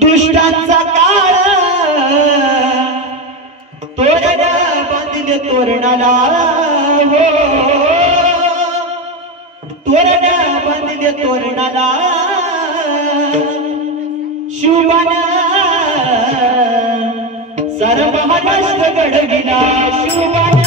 दुष्टांचा काळ तोरण बांधिले तोरणाला हो तोरण बांधिले तोरणाला शुभाना सार महाराष्ट्र घडविला शुभाना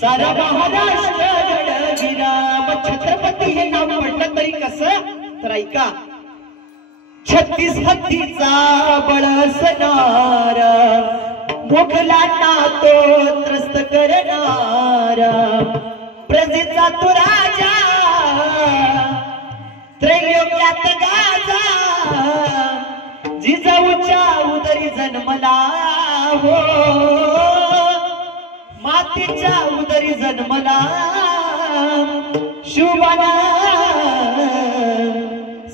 सारा महाराष्ट्र घडविला मग छत्रपती हे नाव म्हटलं तरी कसं तर ऐका 36 हत्तीचा बळसणारा मोगलांना तो त्रस्त करणारा प्रजेचा तो राजा त्रैलोक्यात गाजा जिजाऊच्या उदरी जन्मला हो मातेच्या उदरी जन्मला शुभाना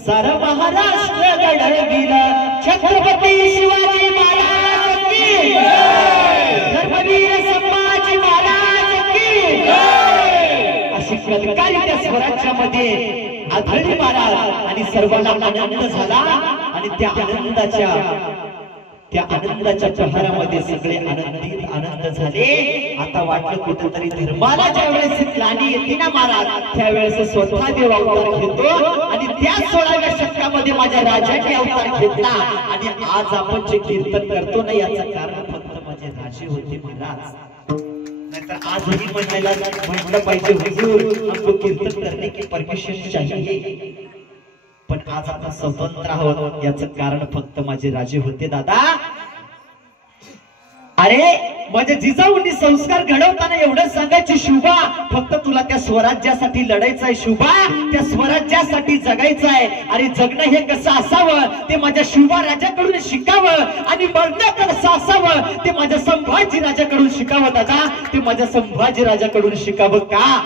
सारा महाराष्ट्र घडविला छत्रपती शिवाजी महाराज की धर्मवीर संभाजी महाराज की अशी कलकारी त्या स्वराज्यामध्ये आढळली महाराज आणि सर्वांना आनंद झाला आणि त्या आनंदाच्या प्रहारामध्ये सगळे आनंद झाले। आता वाटलं कुठेतरी धर्माला ज्या वेळेस ग्लानी येते ना महाराज त्यावेळेस स्वतः देव अवतार घेतो आणि त्या 16व्या शतकामध्ये माझ्या राजाने अवतार घेतला आणि आज आपण जे कीर्तन करतो ना याचं कारण फक्त माझे राजे होते महाराज नाहीतर आजही म्हटलं पाहिजे हुजूर हमको कीर्तन करने की परमिशन चाहिए पण आज आपण स्वतंत्र आहोत याचं कारण फक्त माझे राजे होते दादा। अरे माझ्या जिजाऊंनी संस्कार घडवताना एवढं सांगायची शुभा फक्त तुला त्या स्वराज्यासाठी लढायचं आहे शुभा त्या स्वराज्यासाठी जगायचं आहे अरे जगणं हे कसं असावं ते माझ्या शुभा राजाकडून शिकावं आणि मरणं कसं असावं ते माझ्या संभाजी राजाकडून शिकावं दादा ते माझ्या संभाजी राजाकडून शिकावं का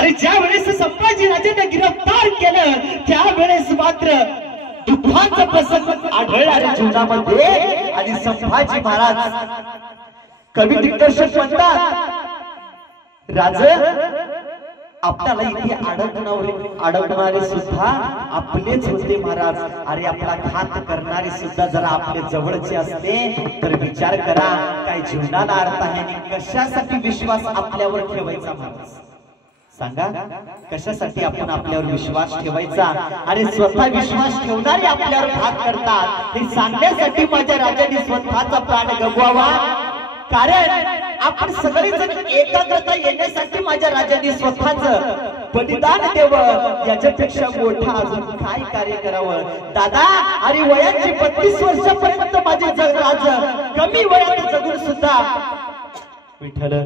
अरे ज्या वेळेस संभाजी राजाने गिरफ्तार केलं त्यावेळेस मात्र दुःखाचा प्रसंग आढळला रे जीवनामध्ये आणि संभाजी महाराज कवी दिग्दर्शक म्हणतात राज आपल्याला इथे अडकणारे सुद्धा आपलेच होते महाराज अरे आपला घात करणारे सुद्धा जरा आपले जवळचे असते तर विचार करा काय जीवनाला अर्थ आहे आणि कशासाठी विश्वास आपल्यावर ठेवायचा महाराज सांगा कशासाठी आपण आपल्यावर विश्वास ठेवायचा अरे स्वतः विश्वास ठेवणारे आपल्यावर घात करतात हे सांगण्यासाठी माझ्या राजाने स्वतःचा प्राण गमवावा कारण आपण सगळेजण एकाग्रता येण्यासाठी माझ्या राजाने स्वतःच बलिदान द्यावं याच्यापेक्षा मोठा अजून काय कार्य करावं दादा अरे वयाची 32 वर्षापर्यंत माझे राज कमी वयात जगून सुद्धा विठ्ठल